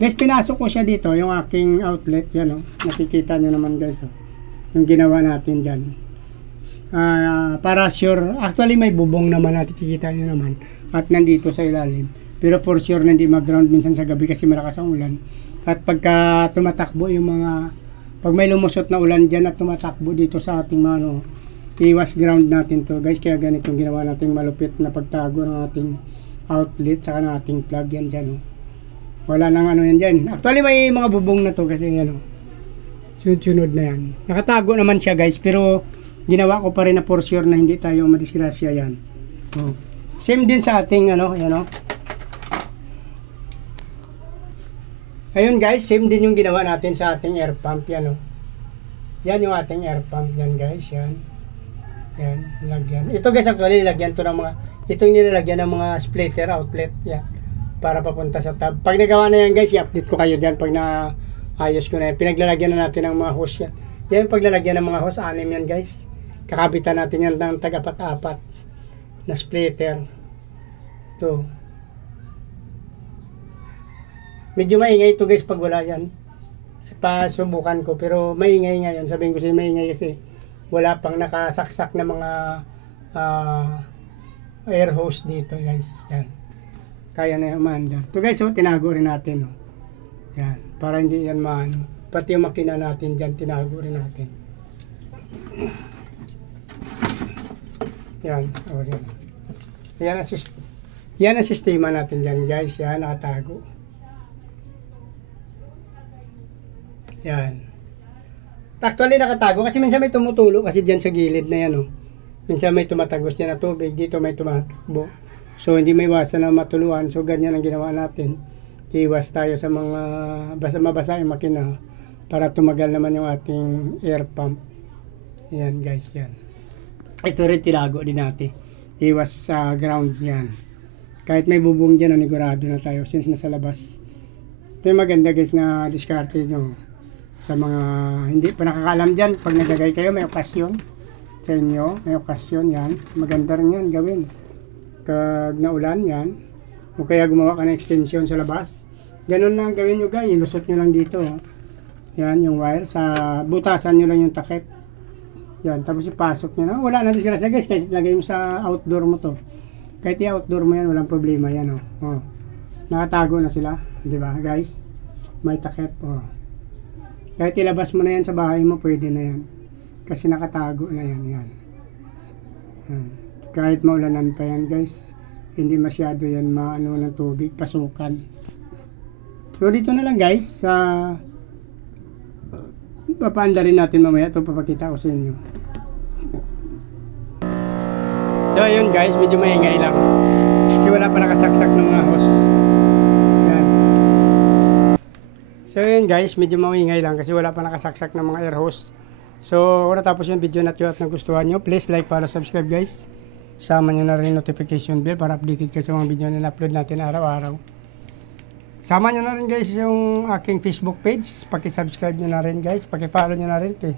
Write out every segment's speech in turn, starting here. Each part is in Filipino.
Guys, pinasok ko siya dito, yung aking outlet, yan oh. Nakikita nyo naman guys, oh. Yung ginawa natin dyan. Para sure, actually may bubong naman natin, kikita nyo naman. At nandito sa ilalim. Pero for sure na hindi mag-ground minsan sa gabi kasi malakas ang ulan. At pagka tumatakbo yung mga, pag may lumusot na ulan dyan at tumatakbo dito sa ating mga, ano, iwas ground natin to guys. Kaya ganitong ginawa natin malupit na pagtago ng ating outlet saka ng ating plug yan dyan, oh. Wala nang ano yan dyan. Actually may mga bubong na to kasi ano, sunod-sunod na yan. Nakatago naman siya guys, pero ginawa ko pa rin na for sure na hindi tayo madisgrasya yan. Oh. Same din sa ating ano, yan oh. Ayun guys, same din yung ginawa natin sa ating air pump yan oh. Yan yung ating air pump yan guys, yan. Yan, nilagyan. Ito guys actually nilagyan to ng mga, itong nilalagyan ng mga splitter outlet yan. Para papunta sa tab. Pag nagawa na yan guys, i-update ko kayo dyan pag naayos ko na yan. Pinaglalagyan na natin ng mga hose yan. Yan yung paglalagyan ng mga hose, 6 yan guys. Kakabitan natin yan ng tag-apat-apat na splitter. Ito. Medyo maingay ito guys pag wala yan. Pasubukan ko. Pero maingay ngayon. Sabihin ko siya maingay kasi wala pang nakasaksak na mga air hose dito guys. Yan. Kaya na yung umandar. Ito guys, oh, tinago rin natin. Oh. Yan. Para hindi yan maano. Pati yung makina natin dyan, tinago rin natin. Yan. Oh, yan. Yan ang sistema natin dyan guys. Yan, nakatago. Yan. Actually nakatago kasi minsan may tumutulo kasi dyan sa gilid na yan. Oh. Minsan may tumatagos dyan na tubig. Dito may tumatakbo. So, hindi may iwasan na matuluan. So, ganyan ang ginawa natin. Iwas tayo sa mga mabasa yung makina para tumagal naman yung ating air pump. Yan, guys, yan. Ito rin tinago din natin. Iwas sa ground yan. Kahit may bubong dyan, nanigurado na tayo since nasa labas. Ito yung maganda, guys, na diskarte nyo. Sa mga hindi pa nakakaalam dyan, pag nagagay kayo, may okasyon sa inyo. May okasyon yan. Maganda rin yan gawin. Kag naulan yan o kaya gumawa ka ng extension sa labas, ganun lang gawin nyo guys, ilusot nyo lang dito yan yung wire, sa butasan nyo lang yung takip yan, tapos ipasok nyo na, wala na disgrasya guys, kahit lagay mo sa outdoor mo to, kahit i-outdoor mo yan, walang problema yan oh. Nakatago na sila, di ba guys, may takip oh. Kahit ilabas mo na yan sa bahay mo, pwede na yan kasi nakatago na yan yan. Kahit maulanan pa yan guys, hindi masyado yan maano ng tubig, pasukan. So dito na lang guys, papaanda rin natin mamaya, ito papakita ko sa inyo. So ayun guys, medyo maingay lang kasi wala pa nakasaksak ng mga hose. Yan. So ayun guys, medyo maingay lang kasi wala pa nakasaksak ng mga air hose. So kung natapos yung video natin at nagustuhan nyo, please like, follow, subscribe guys. Sama nyo na rin notification bell para updated kayo sa mga video na upload natin araw-araw. Sama nyo na rin guys yung aking Facebook page. Paki-subscribe nyo na rin guys. Paki-follow nyo na rin kay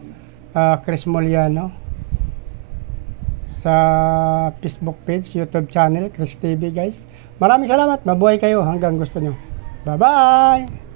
Chris Moliano. Sa Facebook page, YouTube channel, Chris TV guys. Maraming salamat. Mabuhay kayo hanggang gusto nyo. Bye-bye!